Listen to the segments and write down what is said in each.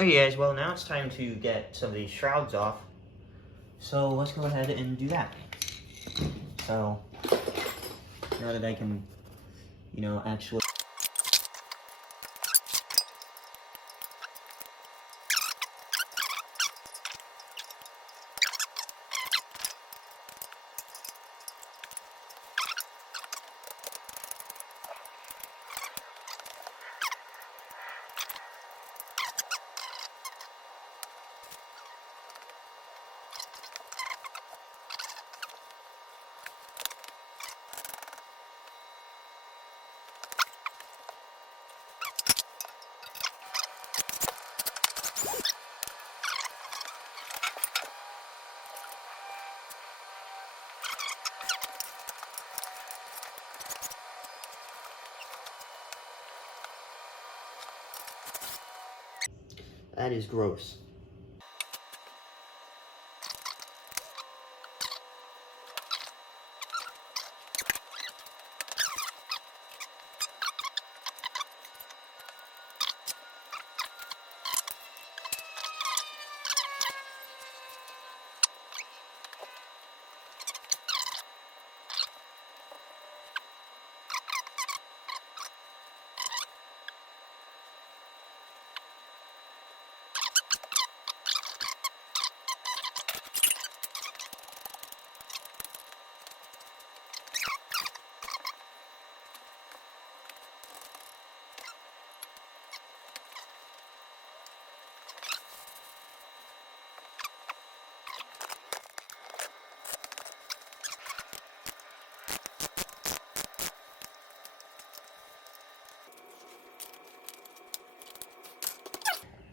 Okay guys, well now it's time to get some of these shrouds off. So let's go ahead and do that. So now that I can, actually that is gross.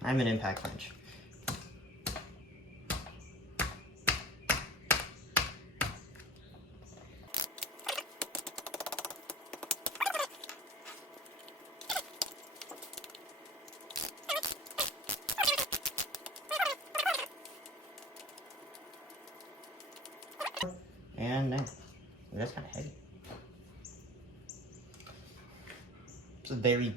I'm an impact wrench. And now, that's kind of heavy. It's a very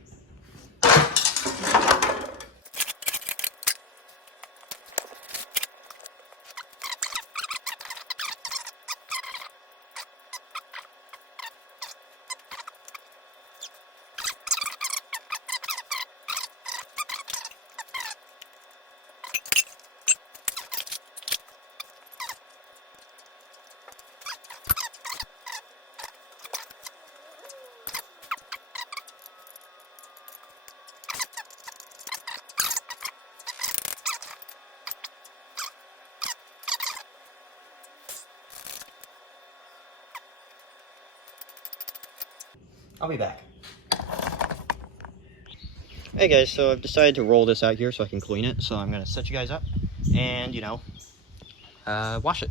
I'll be back. Hey guys, so I've decided to roll this out here so I can clean it. So I'm gonna set you guys up and, wash it.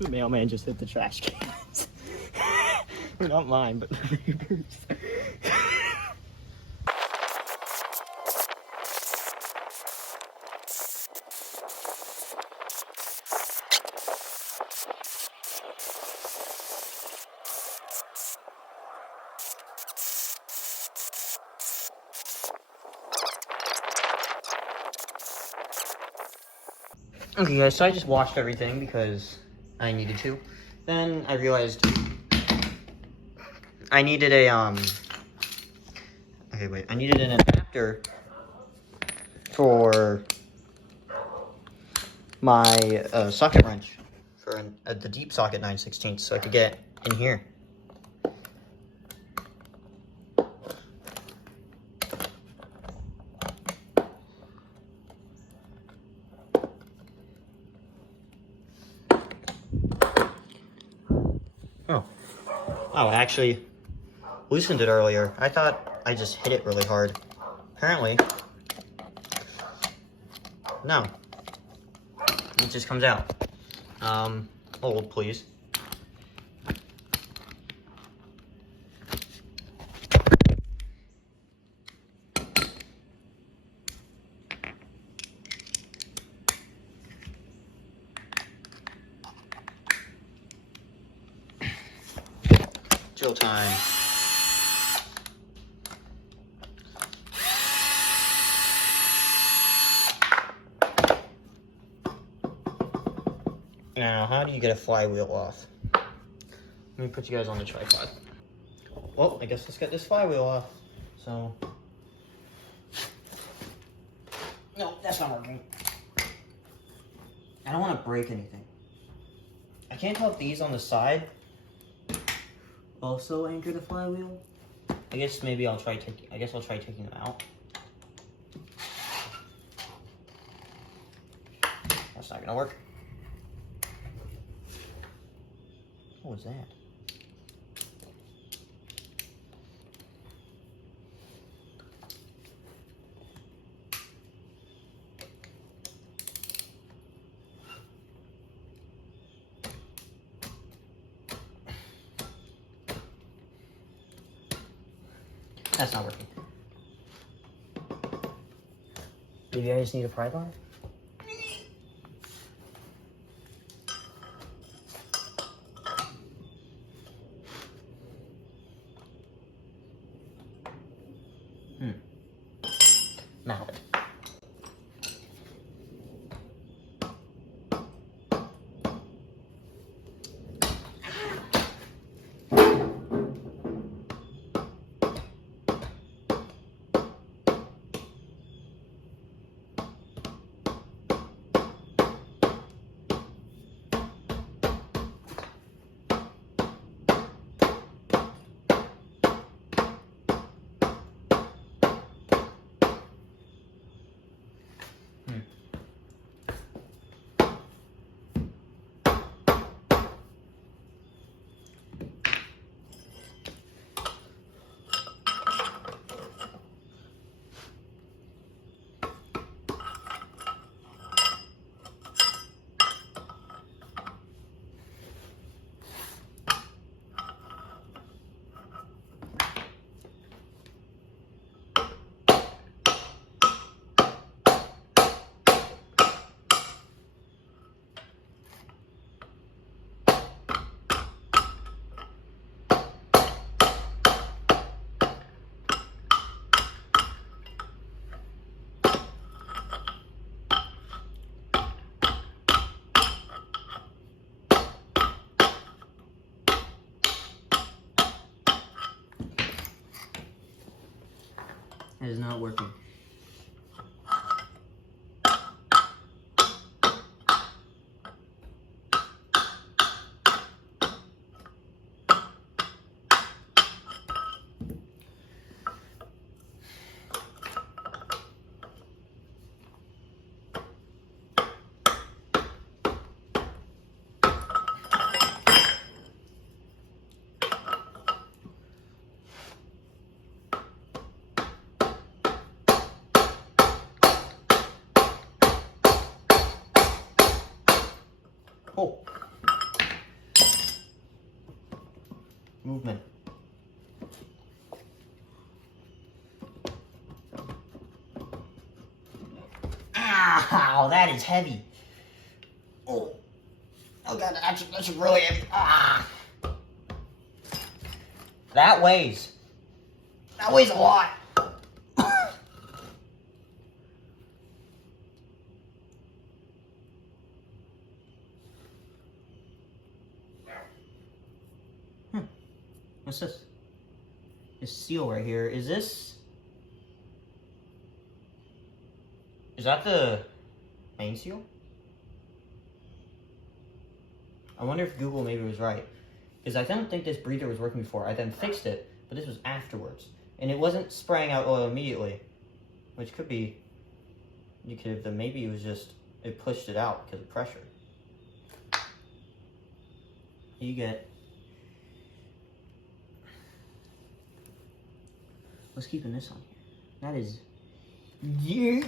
The mailman just hit the trash cans. Well, not mine, but the neighbors. Okay guys, so I just washed everything because I needed to. Then I realized I needed a, I needed an adapter for my socket wrench for the deep socket 9/16 so I could get in here. Oh, I actually loosened it earlier. I thought I just hit it really hard. Apparently, no. It just comes out. Hold, please. Drill time. Now, how do you get a flywheel off? Let me put you guys on the tripod. Well, I guess let's get this flywheel off. So, no, that's not working. I don't want to break anything. I can't tell if these on the side also anchor the flywheel. I guess maybe I'll try taking. I guess I'll try taking them out. That's not gonna work. What was that? That's not working. Do you guys need a pry bar? Now. It is not working. Oh. movement. Ow, that is heavy. Oh, oh god, that's really heavy. Ah, that weighs a lot. What's this? This seal right here. Is that the main seal? I wonder if Google maybe was right. Because I don't think this breather was working before. I then fixed it, but this was afterwards. And it wasn't spraying out oil immediately. Which could be, maybe it was just, it pushed it out because of pressure. You get, what's keeping this on here? That is, yeah.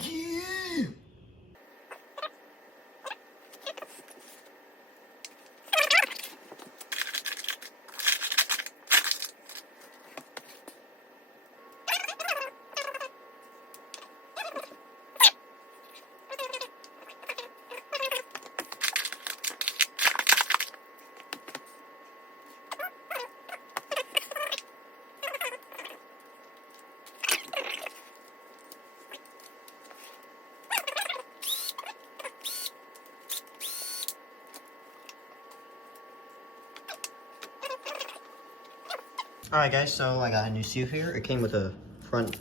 Alright guys, so I got a new seal here. It came with a front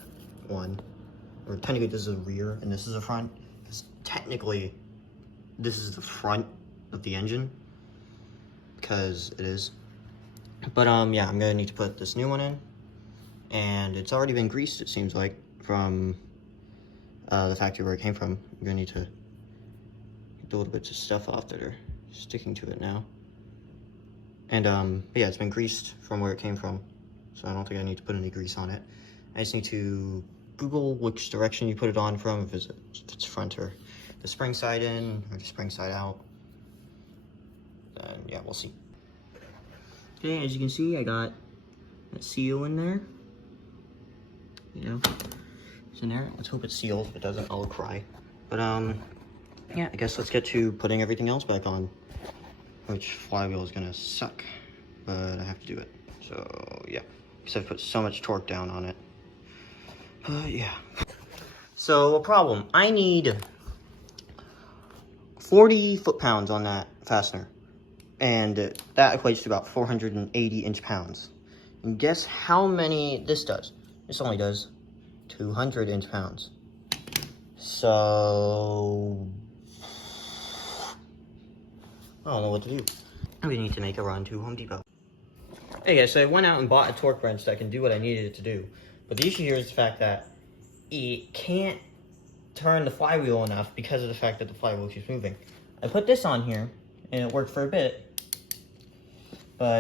one. Or technically this is a rear and this is a front. Because technically this is the front of the engine. Because it is. But yeah, I'm gonna need to put this new one in. And it's already been greased, it seems like, from the factory where it came from. I'm gonna need to get a little bits of stuff off that are sticking to it now. And yeah, it's been greased from where it came from. So I don't think I need to put any grease on it. I just need to Google which direction you put it on from, if it's front or the spring side in or the spring side out. And yeah, we'll see. Okay, as you can see, I got that seal in there. You know, it's in there. Let's hope it seals. If it doesn't, I'll cry. But yeah, I guess let's get to putting everything else back on. Which flywheel is gonna suck, but I have to do it. So yeah, because I've put so much torque down on it. But yeah. So a problem. I need 40 foot-pounds on that fastener. And that equates to about 480 inch-pounds. And guess how many this does? This only does 200 inch-pounds. So I don't know what to do. We need to make a run to Home Depot. Hey guys, so I went out and bought a torque wrench that can do what I needed it to do. But the issue here is the fact that it can't turn the flywheel enough because of the fact that the flywheel keeps moving. I put this on here, and it worked for a bit. But,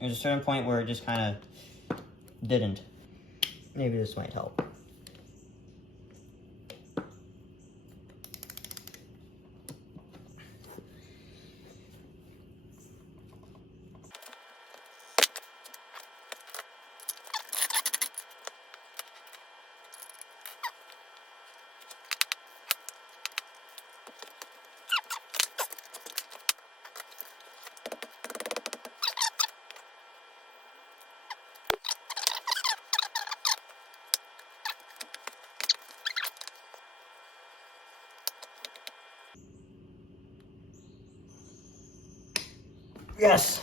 there's a certain point where it just kind of didn't. Maybe this might help. Yes!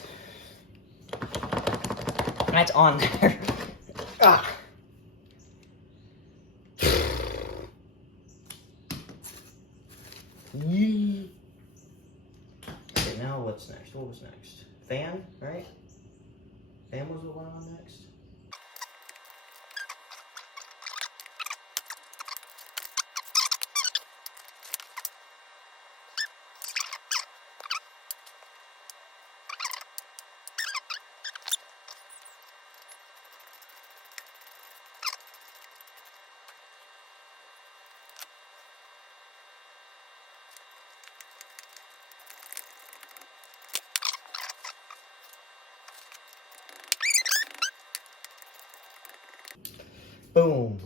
That's on there. Ah. Okay, now what's next? What was next? Fan, right? Fan was the one on next. Boom.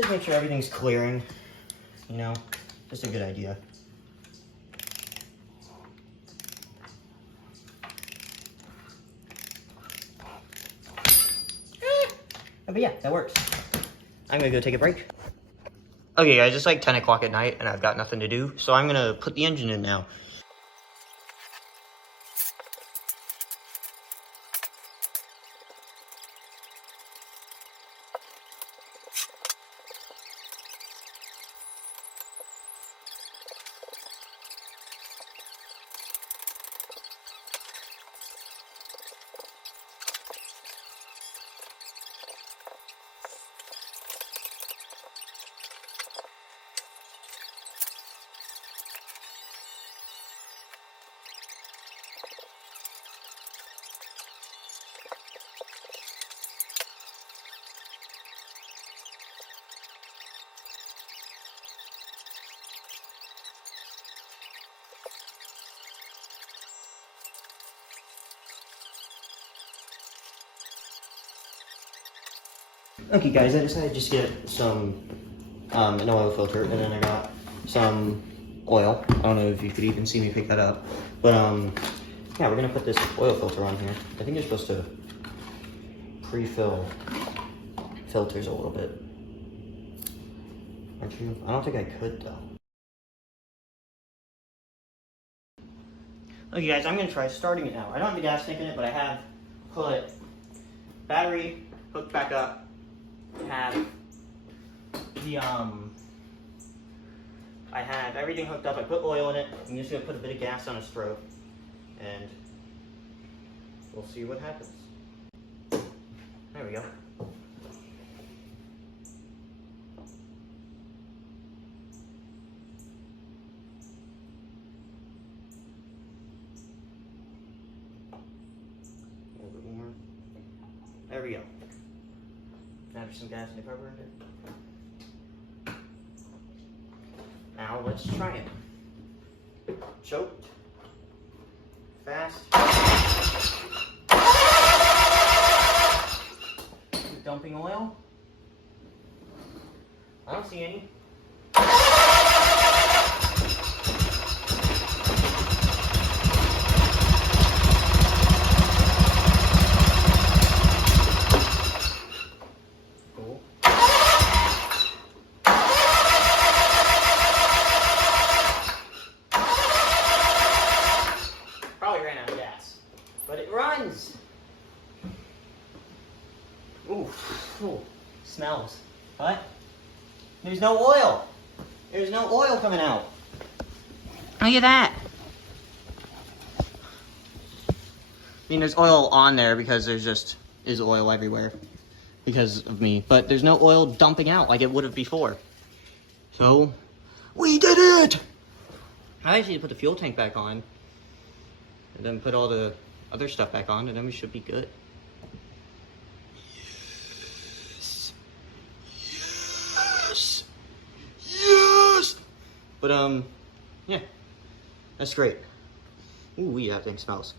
Just make sure everything's clearing, you know, just a good idea. But yeah, that works. I'm gonna go take a break. Okay guys, it's like 10 o'clock at night and I've got nothing to do, so I'm gonna put the engine in now. Okay guys, I decided to just get some, an oil filter, and then I got some oil. I don't know if you could even see me pick that up, but yeah, we're gonna put this oil filter on here. I think you're supposed to pre-fill filters a little bit. Aren't you? I don't think I could though. Okay guys, I'm gonna try starting it now. I don't have the gas tank in it, but I have put battery hooked back up. Have the I have everything hooked up. I put oil in it. I'm just gonna put a bit of gas on a stroke, and we'll see what happens. There we go. A little bit more. There we go. Now there's some gas in the carburetor. Now let's try it. Choked. Fast. Dumping oil. I don't see any. Cool. Probably ran out of gas, but it runs. Ooh, smells. What? There's no oil. There's no oil coming out. Look at that. I mean, there's oil on there because there's just is oil everywhere because of me, but there's no oil dumping out like it would have before. So, we did it! I actually need to put the fuel tank back on and then put all the other stuff back on, and then we should be good. Yes! Yes! But, yeah. That's great. Ooh, that thing smells.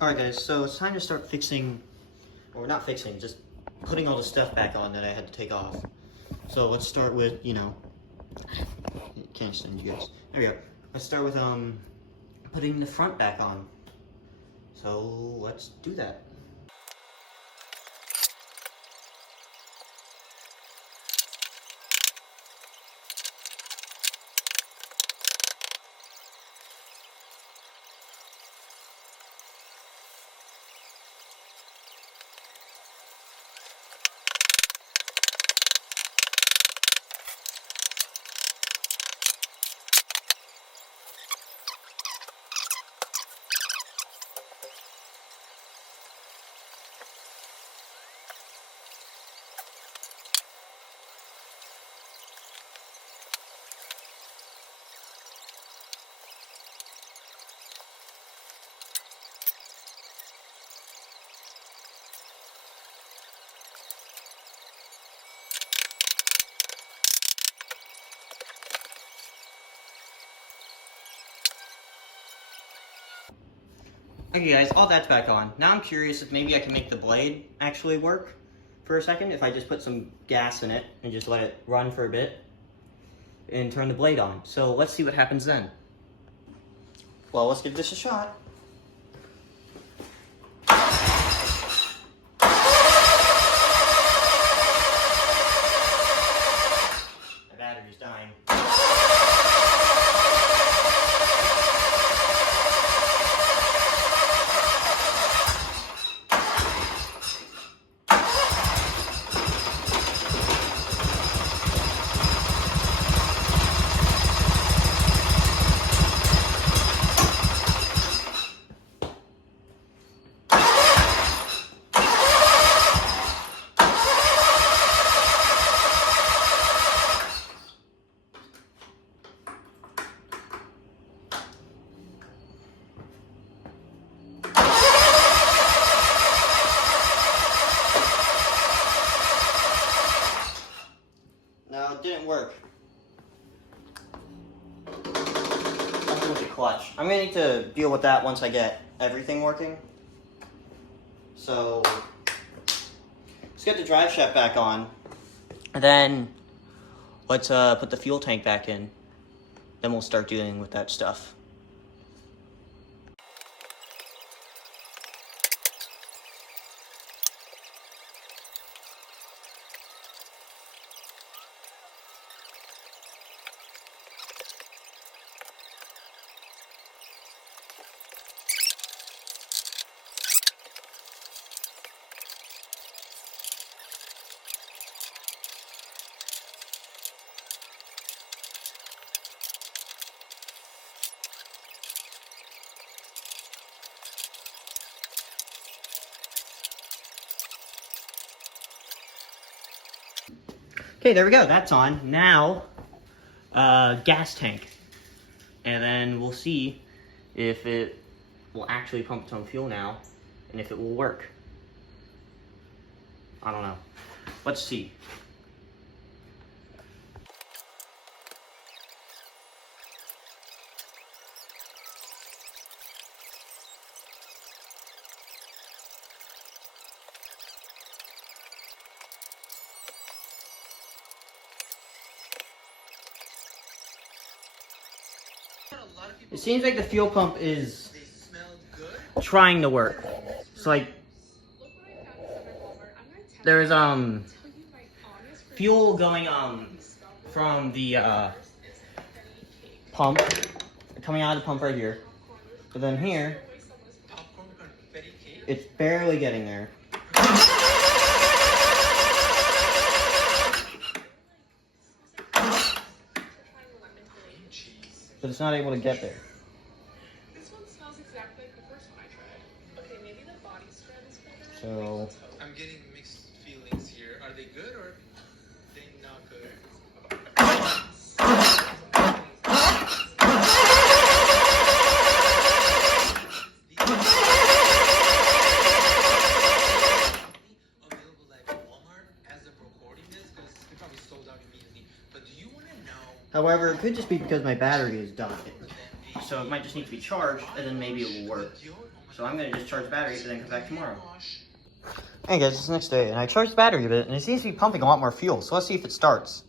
Alright guys, so it's time to start fixing, or not fixing, just putting all the stuff back on that I had to take off. So let's start with, you know, can't stand you guys. There we go. Let's start with, putting the front back on. So let's do that. Okay guys, all that's back on. Now I'm curious if maybe I can make the blade actually work for a second. If I just put some gas in it and just let it run for a bit and turn the blade on. So let's see what happens then. Well, let's give this a shot. My battery's dying. No, it didn't work. Something with the clutch. I'm gonna need to deal with that once I get everything working. So let's get the drive shaft back on, and then let's put the fuel tank back in. Then we'll start dealing with that stuff. Okay, there we go. That's on. Now, gas tank. And then we'll see if it will actually pump its own fuel now and if it will work. I don't know. Let's see. It seems like the fuel pump is trying to work. It's like there's fuel going from the pump, coming out of the pump right here. But then here, it's barely getting there. But it's not able to get there. This one smells exactly like the first one I tried. Okay, maybe the body spread is better. So I'm getting mixed feelings here. Are they good or they not good? Available like Walmart as of recording this because they probably sold out immediately. But do you want to know? however, it could just be because my battery is dying. So it might just need to be charged, and then maybe it will work. So I'm gonna just charge the battery, and then come back tomorrow. Hey guys, it's the next day, and I charged the battery a bit, and it seems to be pumping a lot more fuel. So let's see if it starts.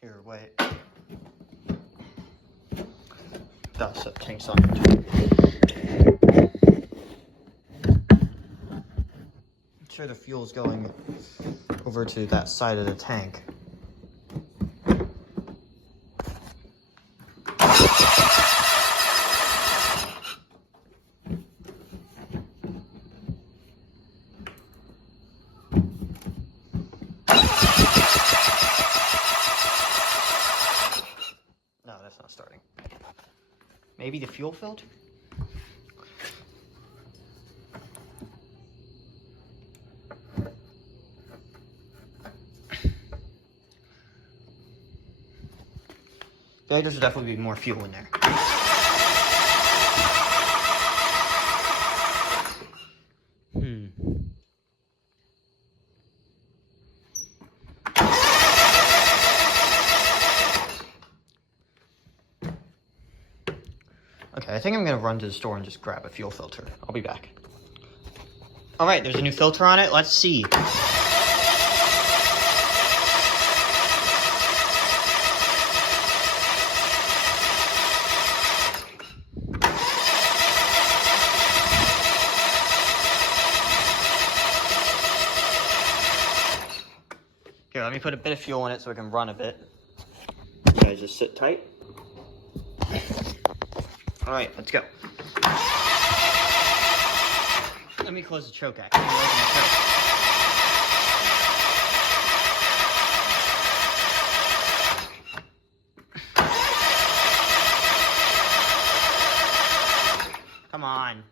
Here, wait. That's the tank's on. I'm sure the fuel's going over to that side of the tank. No, that's not starting. Maybe the fuel filter? There should definitely be more fuel in there. Okay, I think I'm gonna run to the store and just grab a fuel filter. I'll be back. All right, there's a new filter on it. Let's see. Here, let me put a bit of fuel in it so it can run a bit. You guys just sit tight. All right, let's go. Let me close the choke, actually. Come on.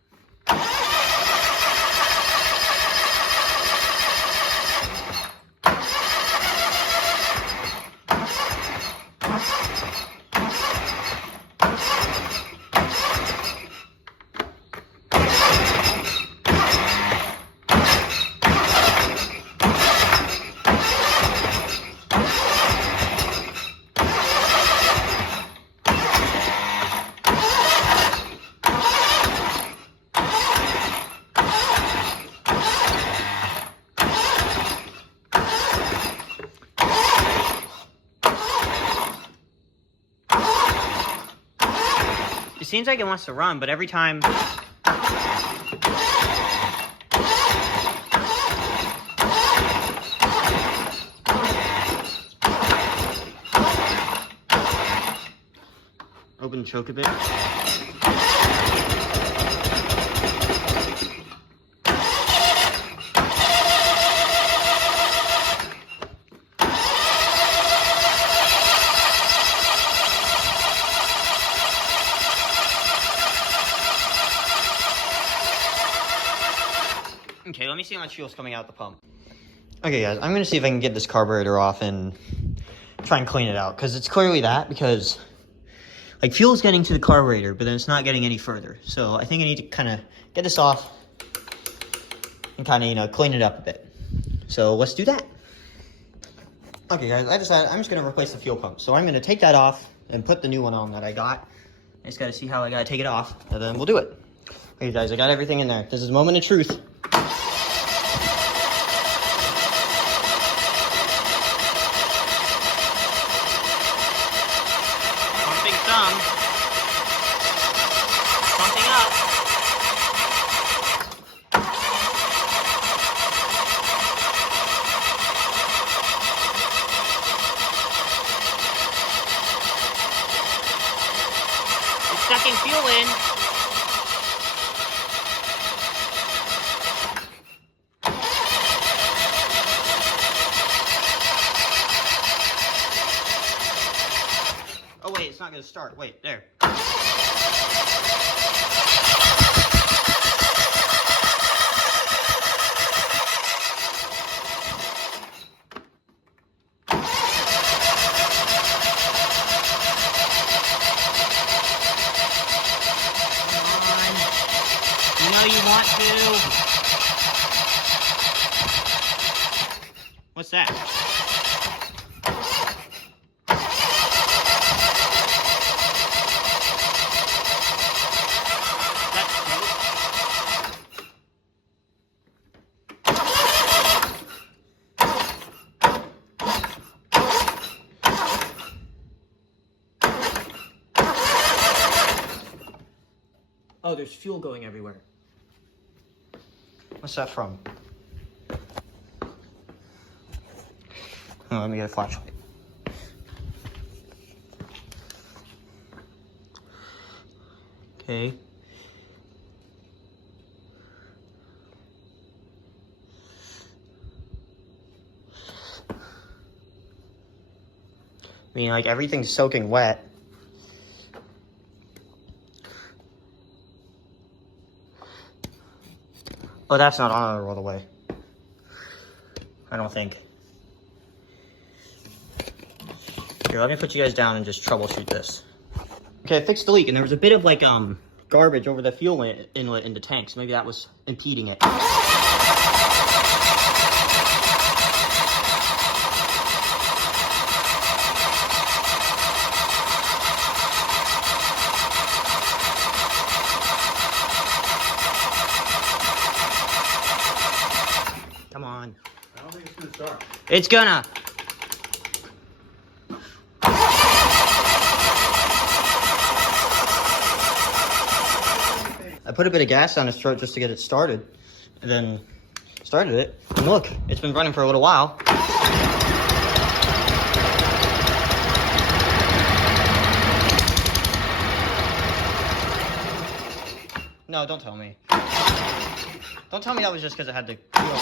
It seems like it wants to run, but every time... Open the choke a bit. Okay, let me see how much fuel's coming out the pump. Okay, guys, I'm gonna see if I can get this carburetor off and try and clean it out, because it's clearly that, because like fuel's getting to the carburetor, but then it's not getting any further. So I think I need to kind of get this off and kind of, you know, clean it up a bit. So let's do that. Okay, guys, I decided I'm just gonna replace the fuel pump. So I'm gonna take that off and put the new one on that I got. I just gotta see how I gotta take it off, and then we'll do it. Okay, guys, I got everything in there. This is a moment of truth. Pumping up. It's sucking fuel in. Oh wait, it's not gonna start. Wait, there. You know you want to. What's that? Oh, there's fuel going everywhere. What's that from? Oh, let me get a flashlight. Okay. I mean, like, everything's soaking wet. Oh, that's not on all the way. I don't think. Here, let me put you guys down and just troubleshoot this. Okay, I fixed the leak, and there was a bit of like garbage over the fuel inlet in the tank, so maybe that was impeding it. Come on. I don't think it's gonna start. It's gonna. I put a bit of gas down his throat just to get it started, and then started it. And look, it's been running for a little while. No, don't tell me. Don't tell me that was just because it had the fuel in it.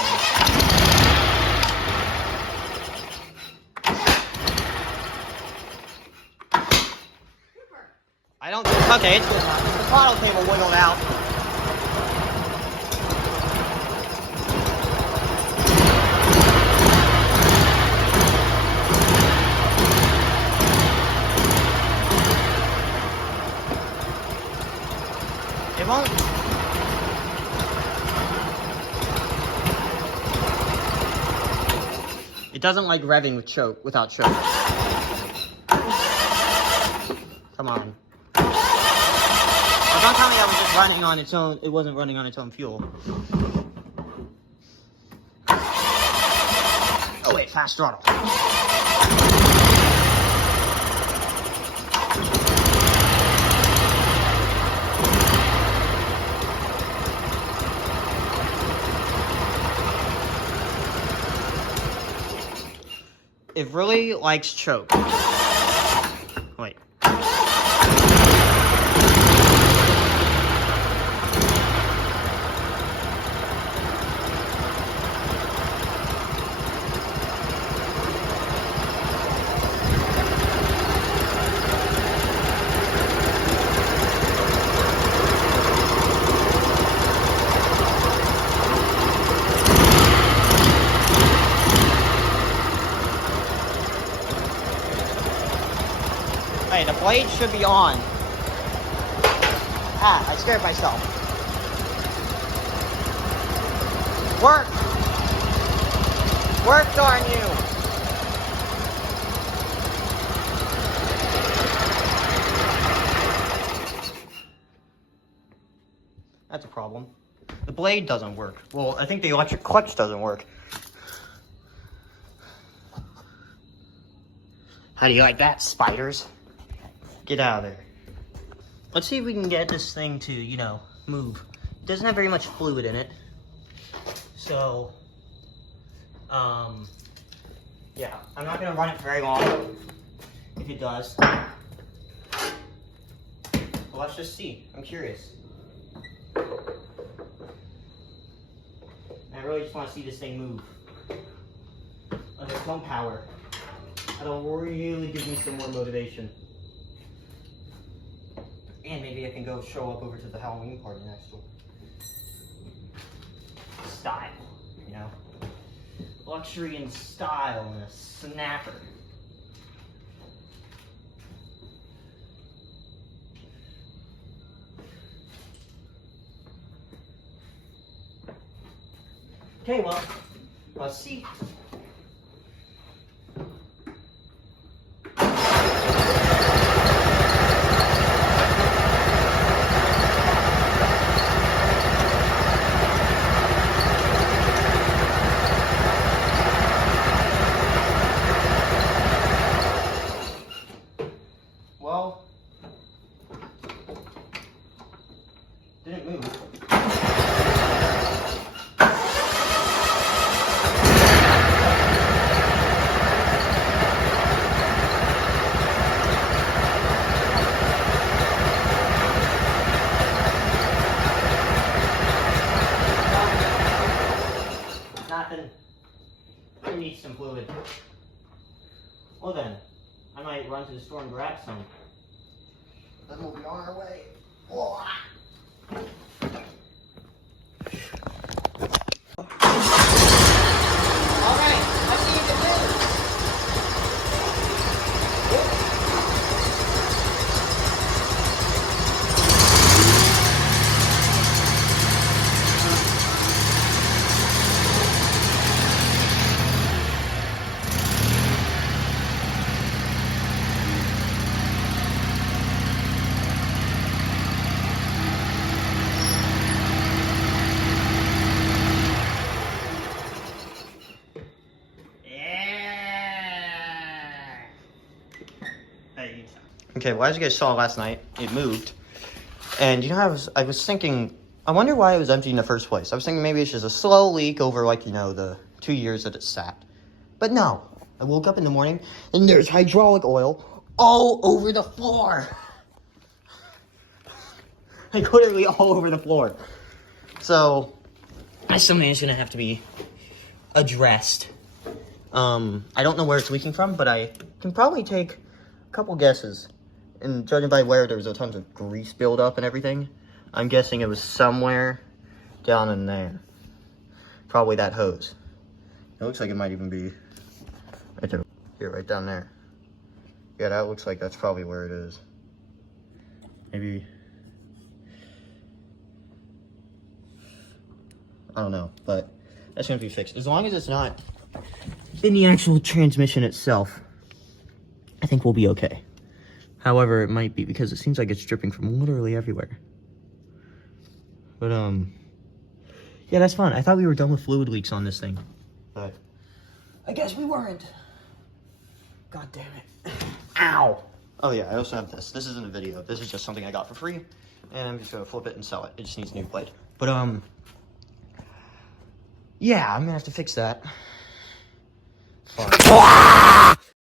I don't. Okay, it's the throttle cable wiggled out. It won't. It doesn't like revving with choke without choke. Come on. Don't tell me that was just running on its own. It wasn't running on its own fuel. Oh wait, fast throttle. It really likes choke. Wait. Hey, the blade should be on. Ah, I scared myself. Work! Work, darn you! That's a problem. The blade doesn't work. Well, I think the electric clutch doesn't work. How do you like that, spiders? Get out of there. Let's see if we can get this thing to, you know, move. It doesn't have very much fluid in it. So, yeah, I'm not gonna run it very long if it does. But let's just see. I'm curious. I really just want to see this thing move. Under its own power. That'll really give me some more motivation. And maybe I can go show up over to the Halloween party next door. Style, you know? Luxury and style and a snapper. Okay, well, let's see. Well, didn't move. Nothing. It needs some fluid. Well then, I might run to the store and grab some. Then we'll be on our way. Alright, let's see if it moves. Okay, well, as you guys saw last night, it moved. And you know, I was thinking, I wonder why it was empty in the first place. I was thinking maybe it's just a slow leak over, like, you know, the 2 years that it sat. But no, I woke up in the morning and there's hydraulic oil all over the floor. Like, literally all over the floor. So, that's something that's gonna have to be addressed. I don't know where it's leaking from, but I can probably take a couple guesses. And judging by where there was a ton of grease buildup and everything, I'm guessing it was somewhere down in there. Probably that hose. It looks like it might even be right there. Here, right down there. Yeah, that looks like that's probably where it is. Maybe. I don't know, but that's gonna be fixed. As long as it's not in the actual transmission itself, I think we'll be okay. However, it might be because it seems like it's dripping from literally everywhere. But, yeah, that's fun. I thought we were done with fluid leaks on this thing, but I guess we weren't. God damn it. Ow! Oh yeah, I also have this. This isn't a video. This is just something I got for free, and I'm just gonna flip it and sell it. It just needs a new blade. But, yeah, I'm gonna have to fix that.